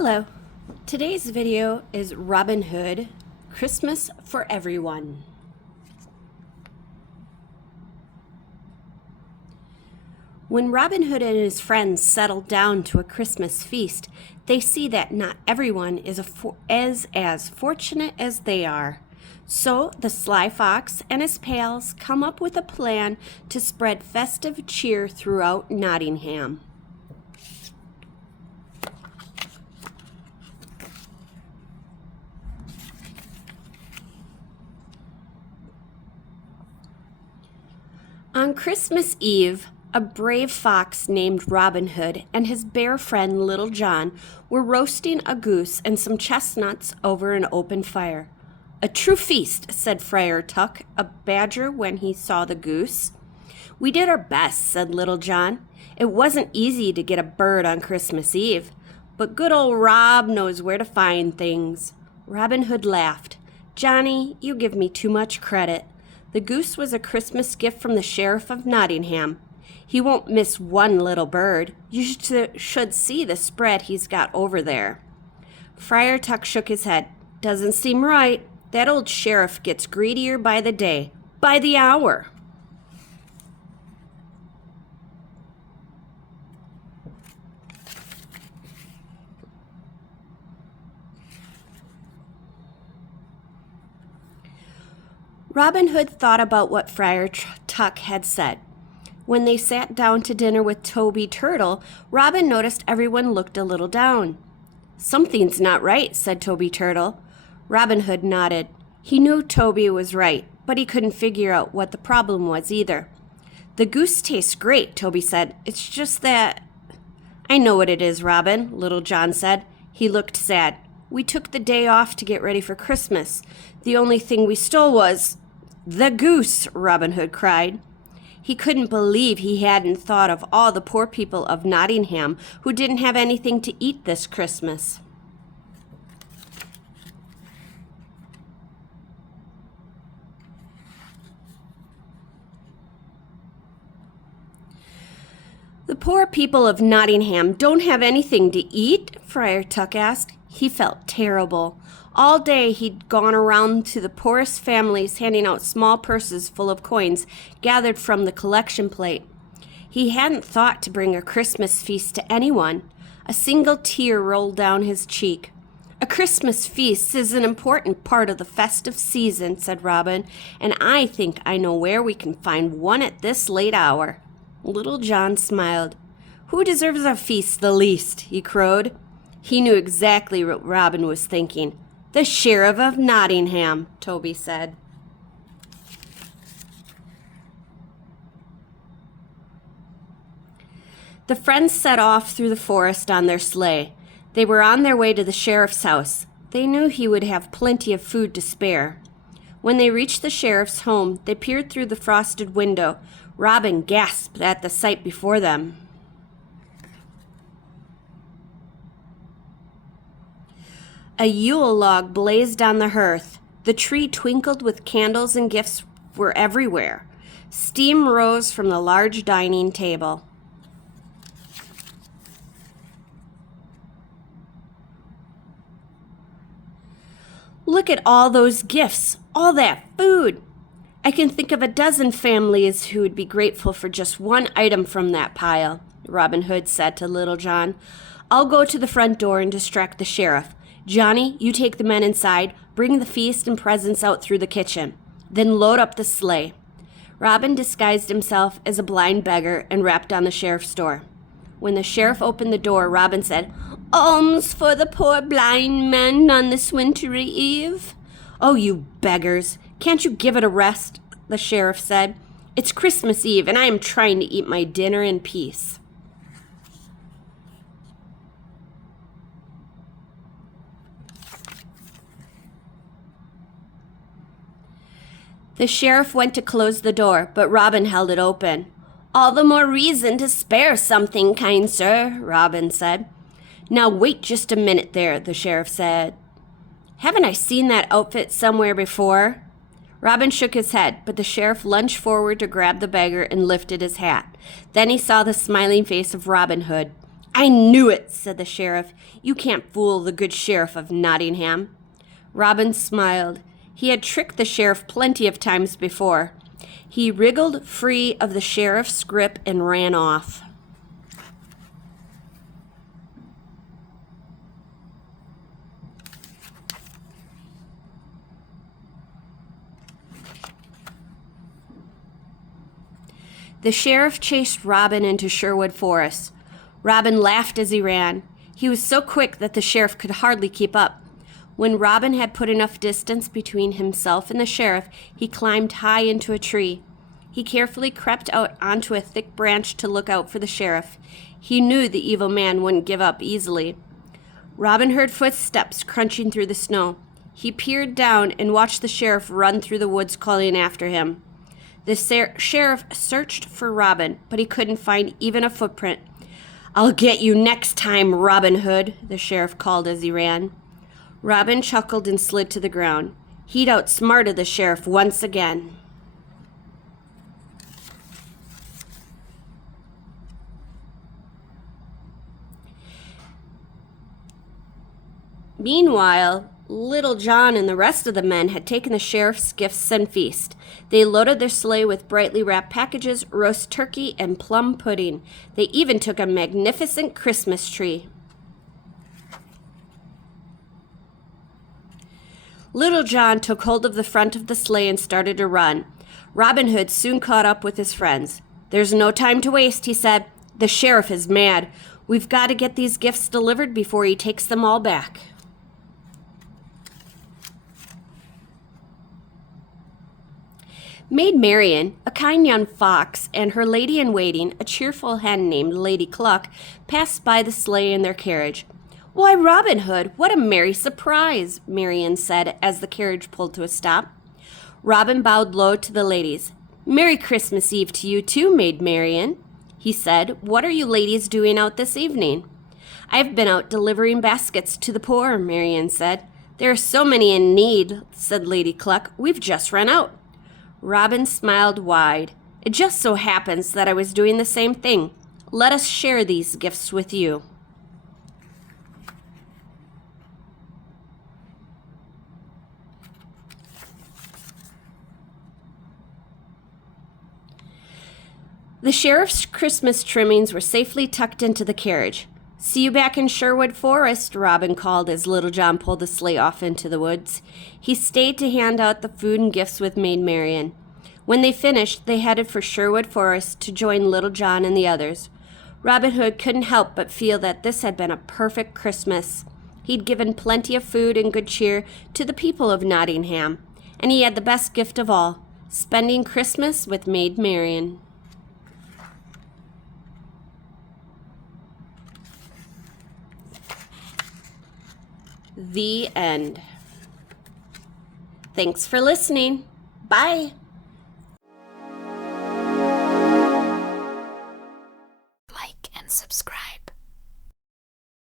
Hello. Today's video is Robin Hood, Christmas for Everyone. When Robin Hood and his friends settle down to a Christmas feast, they see that not everyone is as fortunate as they are. So the Sly Fox and his pals come up with a plan to spread festive cheer throughout Nottingham. On Christmas Eve, a brave fox named Robin Hood and his bear friend Little John were roasting a goose and some chestnuts over an open fire. "A true feast," said Friar Tuck, a badger, when he saw the goose. "We did our best," said Little John. "It wasn't easy to get a bird on Christmas Eve, but good old Rob knows where to find things." Robin Hood laughed. "Johnny, you give me too much credit. The goose was a Christmas gift from the Sheriff of Nottingham. He won't miss one little bird. You should see the spread he's got over there." Friar Tuck shook his head. "Doesn't seem right. That old sheriff gets greedier by the day, by the hour." Robin Hood thought about what Friar Tuck had said. When they sat down to dinner with Toby Turtle, Robin noticed everyone looked a little down. "Something's not right," said Toby Turtle. Robin Hood nodded. He knew Toby was right, but he couldn't figure out what the problem was either. "The goose tastes great," Toby said. "It's just that—" "I know what it is, Robin," Little John said. He looked sad. "We took the day off to get ready for Christmas. The only thing we stole was—" "The goose!" Robin Hood cried. He couldn't believe he hadn't thought of all the poor people of Nottingham who didn't have anything to eat this Christmas. "The poor people of Nottingham don't have anything to eat?" Friar Tuck asked. He felt terrible. All day he'd gone around to the poorest families handing out small purses full of coins gathered from the collection plate. He hadn't thought to bring a Christmas feast to anyone. A single tear rolled down his cheek. "A Christmas feast is an important part of the festive season," said Robin, "and I think I know where we can find one at this late hour." Little John smiled. "Who deserves a feast the least?" he crowed. He knew exactly what Robin was thinking. "The Sheriff of Nottingham," Toby said. The friends set off through the forest on their sleigh. They were on their way to the sheriff's house. They knew he would have plenty of food to spare. When they reached the sheriff's home, they peered through the frosted window. Robin gasped at the sight before them. A Yule log blazed on the hearth. The tree twinkled with candles, and gifts were everywhere. Steam rose from the large dining table. "Look at all those gifts, all that food. I can think of a dozen families who would be grateful for just one item from that pile," Robin Hood said to Little John. "I'll go to the front door and distract the sheriff. Johnny, you take the men inside, bring the feast and presents out through the kitchen. Then load up the sleigh." Robin disguised himself as a blind beggar and rapped on the sheriff's door. When the sheriff opened the door, Robin said, "Alms for the poor blind men on this wintry eve." "Oh, you beggars, can't you give it a rest?" the sheriff said. "It's Christmas Eve, and I am trying to eat my dinner in peace." The sheriff went to close the door, but Robin held it open. "All the more reason to spare something, kind sir," Robin said. "Now wait just a minute there," the sheriff said. "Haven't I seen that outfit somewhere before?" Robin shook his head, but the sheriff lunged forward to grab the beggar and lifted his hat. Then he saw the smiling face of Robin Hood. "I knew it," said the sheriff. "You can't fool the good sheriff of Nottingham." Robin smiled. He had tricked the sheriff plenty of times before. He wriggled free of the sheriff's grip and ran off. The sheriff chased Robin into Sherwood Forest. Robin laughed as he ran. He was so quick that the sheriff could hardly keep up. When Robin had put enough distance between himself and the sheriff, he climbed high into a tree. He carefully crept out onto a thick branch to look out for the sheriff. He knew the evil man wouldn't give up easily. Robin heard footsteps crunching through the snow. He peered down and watched the sheriff run through the woods calling after him. The sheriff searched for Robin, but he couldn't find even a footprint. "I'll get you next time, Robin Hood," the sheriff called as he ran. Robin chuckled and slid to the ground. He'd outsmarted the sheriff once again. Meanwhile, Little John and the rest of the men had taken the sheriff's gifts and feast. They loaded their sleigh with brightly wrapped packages, roast turkey, and plum pudding. They even took a magnificent Christmas tree. Little John took hold of the front of the sleigh and started to run. Robin Hood soon caught up with his friends. "There's no time to waste," he said. "The sheriff is mad. We've got to get these gifts delivered before he takes them all back." Maid Marian, a kind young fox, and her lady-in-waiting, a cheerful hen named Lady Cluck, passed by the sleigh in their carriage. "Why, Robin Hood, what a merry surprise," Marian said as the carriage pulled to a stop. Robin bowed low to the ladies. "Merry Christmas Eve to you too, Maid Marian," he said. "What are you ladies doing out this evening?" "I've been out delivering baskets to the poor," Marian said. "There are so many in need," said Lady Cluck. "We've just run out." Robin smiled wide. "It just so happens that I was doing the same thing. Let us share these gifts with you." The sheriff's Christmas trimmings were safely tucked into the carriage. "See you back in Sherwood Forest," Robin called as Little John pulled the sleigh off into the woods. He stayed to hand out the food and gifts with Maid Marian. When they finished, they headed for Sherwood Forest to join Little John and the others. Robin Hood couldn't help but feel that this had been a perfect Christmas. He'd given plenty of food and good cheer to the people of Nottingham, and he had the best gift of all, spending Christmas with Maid Marian. The end. Thanks for listening. Bye. Like and subscribe.